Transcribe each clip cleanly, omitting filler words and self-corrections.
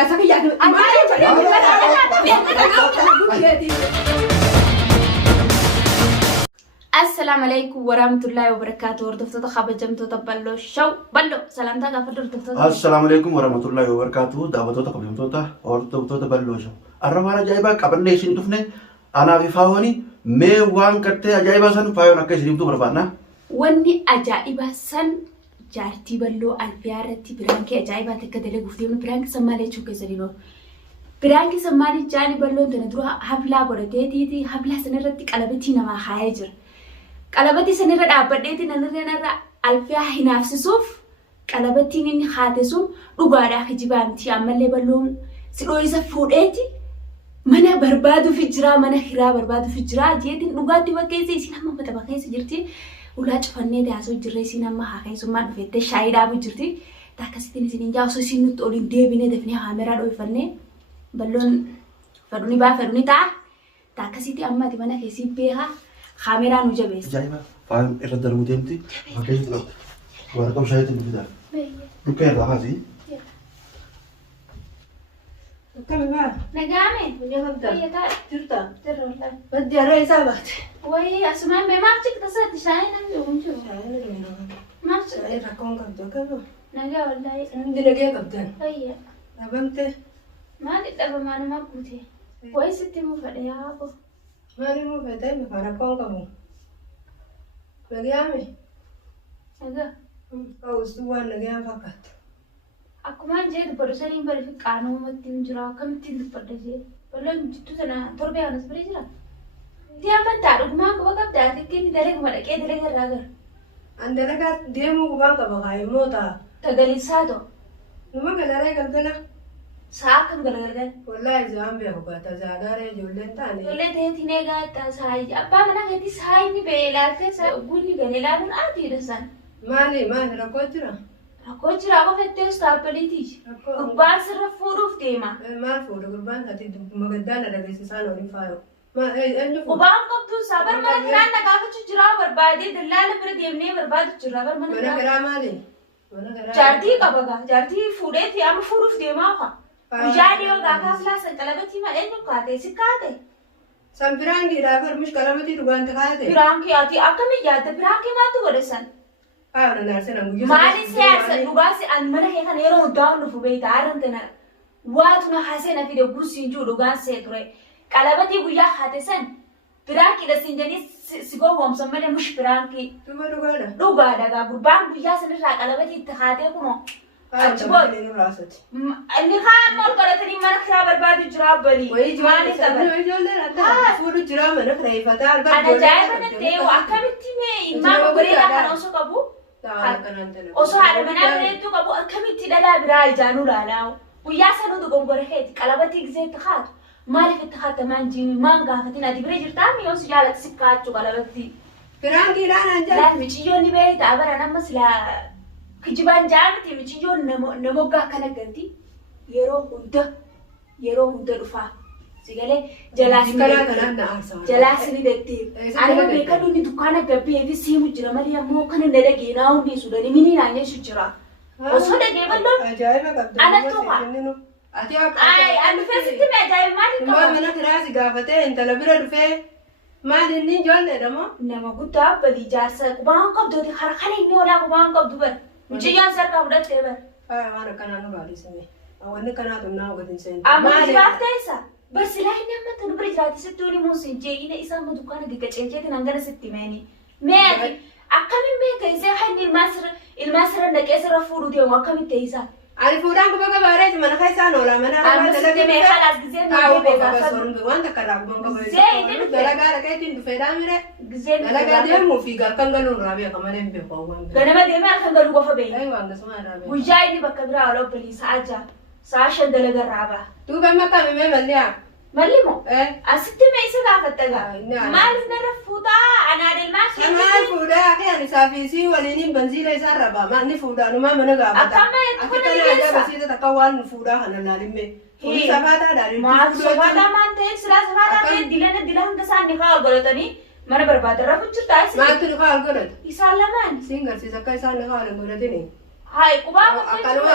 السلام عليكم ورحمة الله وبركاته. وردفتو تخبجمتو تبلو شو بلو سلامتا غفدر دفتو. السلام عليكم ورحمة الله وبركاته. دعوتو تخبجمتو وردفتو تبلو شو. الرمانة جايبا قبل نيشين تفني أنا بفاوني مي وان كرتي أجايبا سن فاون أكيد ريمتو بربانا. وني أجايبا سن جارتي بلو الفيارتي برانكي أجايبا تكدلي غفتيون برانك سمالي شو كسرينو. برانكي سمالي جاني بلو تندروها حفلة بردتي حفلة سنرتي قلبتي نما خايجر. Qalabati sanirra dhaabbadheeti nanirra alfiyaa hinaafsisuuf qalabattiin inni haate sun dhugaadhaa kijibaamti ammallee balloon sidhoo isa fuudheeti mana barbaaduuf jira mana hiraa barbaaduuf jira jeetiin dhugaatti bakkeessa isin amma mata bakkeessa jirti ulaa cufannee daasoo jirre isin amma haaqeessummaa dhufettee shaayii dhaabu jirti takkasitiin isin jaasoo isin nutti oliin deebinee dafnee haameraa dhoofannee balloon fadhuni ta'a takkasitti ammati mana keessi beekaa خامرة نوجبس. جايبة فاهم إرد المدينتي. أكيد لا. ورقم شايت البدار. بكير لحظي. كم بقى؟ نجامي. ويا هبدا. ويا تار. ترتا. ترى والله. بدي أروح سابت. ويا أسمع ما بتشك تصدق شاين أنا يوم شو. شاين أنا ما بتشك. شاين رقم كم كم. نجا والله. عندي لقيه كبدان. ويا. أبمت. ما نتابع ما أنا ما بقولي. كويس تيمو فديا أبو. مالي مو بدي مكان كم كم. لقيامي. نجا. أو سوى لقيام فقط. Aku manje di perusahaan ini baru fikano mati menjura kami tidak pada je. Belum itu sana terbe anas berjira. Dia apa taruh rumah aku bakal dah kini dari kemana ke dari raga. Anda lagi dia mau kubang kabakai mau tak? Tagalin sado. Rumah kelare kalkala. Sakan galagan. Wallahi jam be hoga ta ज़्यादा रे जुलन ताने. Boleh deh tinega ta sahai. Apa mana hati sahai ni bela te sah uguni ganela pun ada desan. Mali rakotira. Aku cira aku fete ustaz politik. Ubah serap furuf tema. Mal foto kurban tadi magadana daga sisano ni fayo. Ma enju Ubah kau tu sabar mana kiran nak aku cira berbadi delal berdiem ni berbadi cira ber mana. mana kira mali. Mana kira. Jarti kabaga jarti fude ti am furuf tema apa. Ujari o gaka flas kalabati ma enju kate sikate. Sampirangi rabar mush kalamati ruban takate. Piranki ati akami yata piranki ma tu godesan. Ah na narse na mugi. Mali siasa dugasi an mana he kan ero down nu fube taran tena. Watu na hasena video gusi nju dugasi ture. Kalabati guya hatesan. Piranki da sinjani sigo wam samane mush piranki. Tuma rugada. Duga daga burban guya sanira kalabati tahate kuno. Achibot ni rasat. Ani khan mol karatani mana khara barbadu jurab bali. Wai jwani sabne wai jolle rata. Furu jura mana khrai fata alba. Ana jaya mana te wakamiti me imam gore la kanoso kabu. Oso ada mana beretu kabu akamiti dala birai janu lalau. Buya sanu du gongore heti kalabati gze takhat. Mali fi takhat manji manga fatina di bere jirta mi osu jala sikkat chu kalabati. Pirangi rana anja. La mi chiyo ni be ta abara namasla. Kijiban jaamti mi chiyo namo ga kana ganti. Yero hunda dufa. Sigale jalasini detti. Ani be kadu ni dukana gabbi evi simu jira mali ammo kana nede gina undi sudani mini nanye sujira. Oso de geballo. Ajaiba kabda. Ana tuqa. Ati Ay anu fesiti be ajaiba mali ma tuqa. mana kirasi gafate intala bira dufe. Mali ni jolle damo. Nama gutta badi jarsa kubang kabdo de khara inni wala kubang kabdo bar. Mujiyan sar kabda tebar. Ah mana kana no bali sene. Awani kana tumna ugadin sen. Amma jibafta isa. بس لا إنما تنبرج راتي ستوني موسين جينا إسام مدوكانا ديكا نانغانا ستيماني ماكي أكمل ماكي إزاي حني الماسر إنك إسرا فورو دي وأكمل تيسا عارف ودان كبا بارج من خيسان ولا من أنا ستيمي خلاص جزين نبي بيجا فورن وانت كراب بونكا زين دلقا لكيتين دفيداميره جزين دلقا ديم مفيقا كنغلون رابيا كمان يم بيقوان غنما ديما خنغلو قفا بي أيوة عند سما رابيا وجايني بكبرا ولا بلي ساجا ساشا دلقا رابا تو بما كم مليا ملمو إيه أستمع إسا قافتها ما لسنا رفوتا أنا الماشي أنا فودا أخي سافيسي وليني بنزيل إسا ربا ما نفودا نما من قابتا أكمل تكون أكيد بسيطة تكوان نفودا هنا لالمي فوري سفادا داري ما سفادا ما أنت سلا سفادا دلنا كسان نخال قلتني ما نبرباد رفوت شرطة ما تنخال قلت يسلمان سينغر سيسكاي سان نخال قلتني Hai kubaa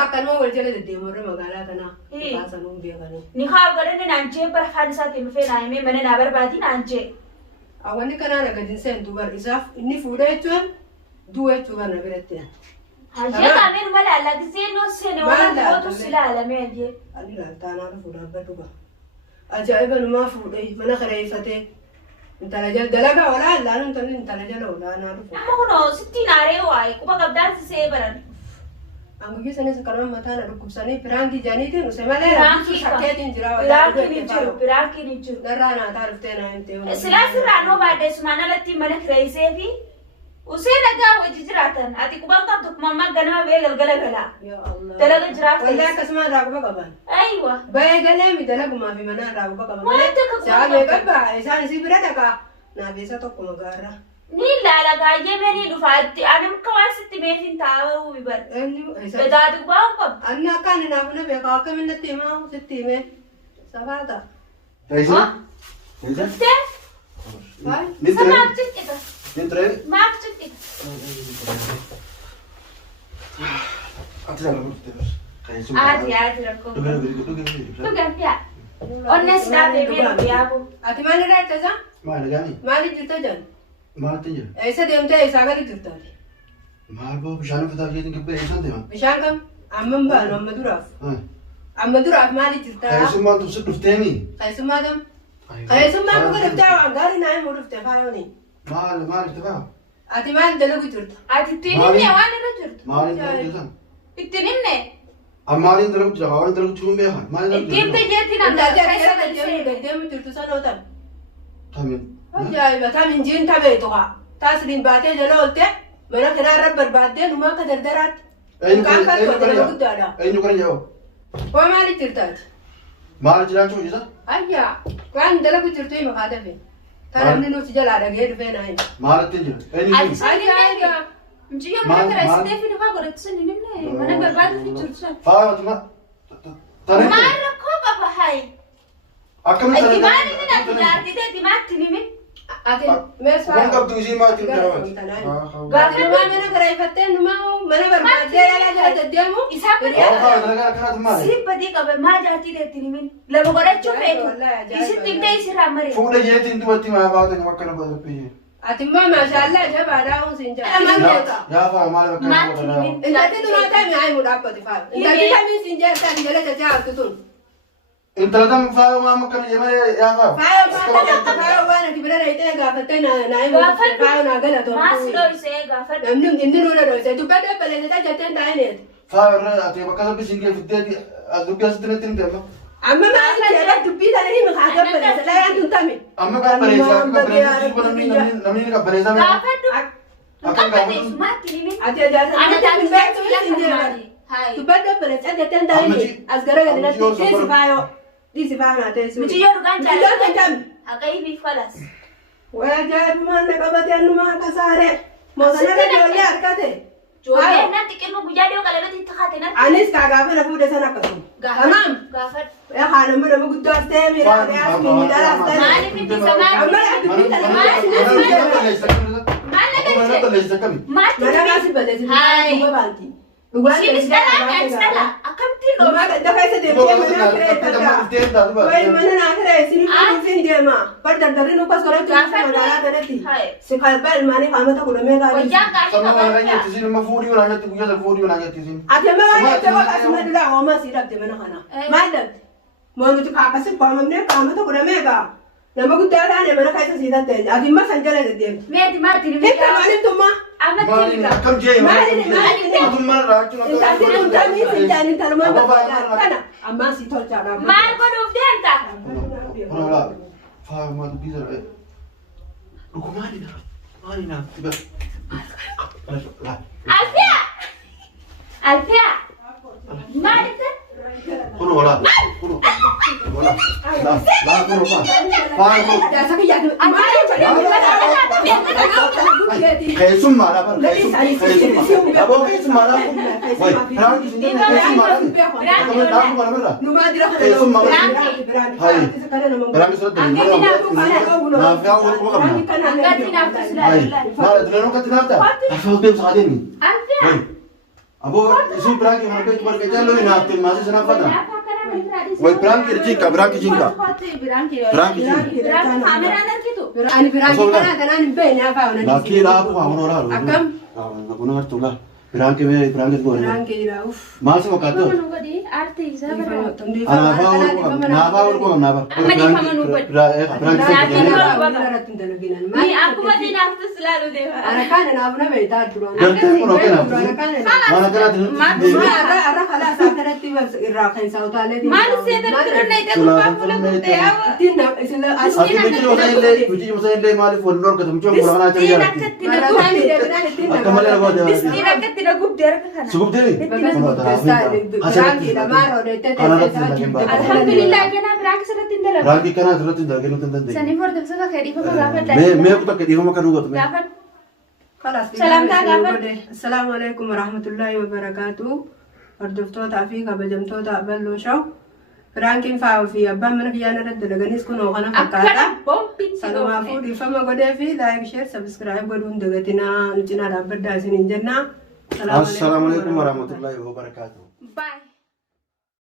akkanuma wal jala deddeemu irra magaalaa kanaa. Baasanuun beekanii. Ni haa godhanne naan jee bara afaan isaatiin dhufee naa himee mana naa barbaadi naan jee. Wanni kanaan agadin seentu bar isaaf inni fuudhee jechuun du'e jechuun bar na biratti. Hajee kaameen mala alla gisee noo seene waan gootu silaalamee ajee. Ani laaltaanaa fuudhaa badhuba. Ajaa'iba numaa fuudhee mana kareeffatee. Intala jala dalagaa olaa ilaaluun tarii intala jala olaanaa dhufu. Amma kunoo sittiin aaree waa'ee quba qabdaan sisee baran. Angugii sanis kanuma mataa na dhukkubsanii piraantii jaaniitiin use malee Piraankiin shakkeetiin jira. Piraankiin hin jiru. Narraa naataa dhuftee naa himtee. Silaa sirraa noo baaddeessumaan alatti mana kireessee fi usee nagaa hojii jiraatan ati quban qabdu mammaa ganama bee galgala galaa. Dalaga jiraatan. Wallee akkasuma irraa quba qaban. Aywa. Bayee galee mi dalagumaa fi mana irraa quba qaban. Maalitti akka quba qaban? Saamee qabbaa isaan isii bira dhaqaa. Naabeessa tokko magaarraa. Ni laala gaayyee mee dhufaatti ani muka waan sitti meefin taa'uu bibar. Edaati qubaan qabu. Anni akka ani naaf na beekaa akkamiin natti himaa sitti himee sabaata. Dhuftee? Maaf ciqqita. Maaf ciqqita. Ati rakkoo. Dhugan fiyaa. Onnes dhaabee mee dhufu yaabu. Ati maal irraa ittisa? Maali jirta jan? Maaltu jira? Eessa deemtee isaa gadi jirtaati? Maal boo bishaan uffataa isheetiin gibbee eessaan deeman? Bishaan kam? Amman baanu amma duraaf. Amma duraaf maali jirtaa? Keessummaan tubsi dhufteemi? Keessummaa kam? Keessummaa muka dhuftee waan gaarii naa himuu dhuftee faayooni. Maal itti faa? Ati maal dalagu jirta? Ati ittiin himne waan irra jirtu. Maaliin dalagu jirtan? Ittiin himne. Maaliin dalagu jira? Waan dalagu jiruun beekan? Maaliin dalagu jirta? Ittiin jeetti nama keessa deemu jirtu sanootan. Tamin. Ajaa'iba tamin jiin tabeetu haa. Taasiliin baatee jala oolte mana kanarra barbaaddee numaa akka dardaraatti. Eenyu kana jedhamu? Waa maali jirtaati? Maal jiraachuu isa? Ayyaa waan dalagu jirtu hima haa dafe. Taramni nuti jalaa dhagee dhufee naa hima. Maalitti jira? Eenyu jira? Ajaa'iba. Mucayyoo mana kireessitee fi dhufaa godhatu sun hin himne mana barbaaduuf hin jirtu sun. Faayotuma. Maal rakkoo qaba hayi? Akkamitti Ati maal inni na tujaartitee dimaatti nimi? Ati mees waan qabdu ishii maatiin gaafa numaa mana kireeffattee numaa mana barbaaddee dhala jala deddeemu. Isaa badii si badii qaba maa jaartii deetti nimin lama godhachuu feetu isitti himtee isirraa maree. Fuudha jeetiin dubatti maa baatan akkana baatee. Ati immoo maashaallah jabaadhaa huusin jaa. Yaa maal akkana godhana. Intalli duraa taa'ee haayimu dhaabbate faa. Intalli kamiin siin jeestaan jala jajaabtu tun. Intala tam faayo maama akkana jedhamee yaa faayo. Faayo waan ati bira dheeyitee gaafattee naayimu faayo naa galatoon. Maas dhoysee gaafadhu. Namni inni nuuna dhoysee dubbadde baleessitee jettee taa'ineeti. Faayo irra ati bakka sabbi siin geeffitteeti as dubbii asitti natti hin deema. Amma maal jedhee dubbii sana himi haa gabbaleessa dhaan tun tami. Amma qabbaneessaa namni qabbaneessaa gaafadhu. Akka gaafadhu maatti nimi. Ati ajaa'isa. Ani taa'ee beektu siin deema. Dubbadde baleessa jettee taa'ine as gara galinatti keessa faayo. Disi faayo naa teessu. Mucayyoo dhugaan jaalladhu. Haqayii fi falas. Waa ajaa'ibumaan na qabatee annumaa akka saaree. Moosanarra ijoollee harkate. Ijoollee nan xiqqinnu guyyaa dhiyoo qalabatti itti haate natti. Anis kaa gaafa na fuudhe san akkasuma. Gaafamaam. Gaafadhu. Haa namni nama guddaa as ta'e miiraa dhiyaas miidhalaas ta'e. Maaliif itti samaanii? Amma dubbii kana maal nagache? Mana kaasi balleessi. Duuba baanti. Isinis dhalaa nyaatis dhalaa. Akkamittiin Dhumaa daddafa isa deemtee mana kireeffata. Wayi mana naa kireessini fuudhuufiin deema. Bar dardarri nukas godhatu magaalaa kanatti. Si kalbaa ilmaanii qaamata kudhamee gaarii. Wayyaan gaashii qabaachaa. Ati amma waan jettee waqasuma dulaa hoomaa sii dhabde mana kana. Maal dhabde? Moo nuti kaakasi qaamamnee qaamata kudhamee gaa. Nama guddaa taane mana keessa sii tattee. Ati imma san jala deddeemte. Meeti maatti ni Hitta maaliif tummaa? Amatti ni akkam jee Intalli kun tamii si jaani talumaan barbaadaan kana ammaa si tolchaadhaa. maal godhuuf deemta? Faayo maa dubbii sana dhugu maalina Alfiyaa! Alfiyaa! Maalitti? Kuno wala kuno wala la kuno faayo Jaasa kiyyaatu keessummaa dha bar keessummaa aboo keessummaa dha wayi raanki sin jenne keessummaa dha akkamiin dhaabuu kana birra numaa dira kana keessummaa hayi biraanki sirratti naaf yaa wal quba qabna. Angatti naaf tasilaa. Maal ati naannoo akkatti naaf ta'a? Afaan deemsa adeemi. Alfiyaa! Abo isi pranki mana kai mar kecil lu ini hati masih senang pada. Woi pranki jingka. Ani pranki kana tanan be na fa ona. Laki lah aku kamu orang. Akam. Aku nggak tahu lah. Pranki gue. Pranki la uf. Masih mau kata. Napa urko napa. Ni aku masih nafsu selalu deh. Anak kan napa na be ta turon. Jangan pun oke napa. Mana kena tu. Ara khala sakara tiba irra khain sautale di. Manusia terturun na itu apa pula kita ya? Tinna isla Aku kuci masalah ini malu phone lor ketemu cuma kurang aja ya. Aku malah aku ada. Tidak gubder ke sana. Cukup deh. Alhamdulillah kena prank sudah tindak. Pranki kena sudah tindak kena tindak. Sani for dem sudah kayak di papa dapat. Me aku tak kayak di makan juga tuh. Dapat. Salam tagafat. Assalamualaikum warahmatullahi wabarakatuh. Hordoftoota fi kabajamtoota bal'oo shaw. Prankiin fa'aa fi abbaan mana kiyyaana irratti dalaganis kun hooqana fakkaata. Salumaafuu dhiifama godhee fi laayik sheer sabskiraayib godhuun dagatinaa nu cinaa dhaabbaddaa isiniin jennaa. Assalamualaikum warahmatullahi wabarakatuh. Bye.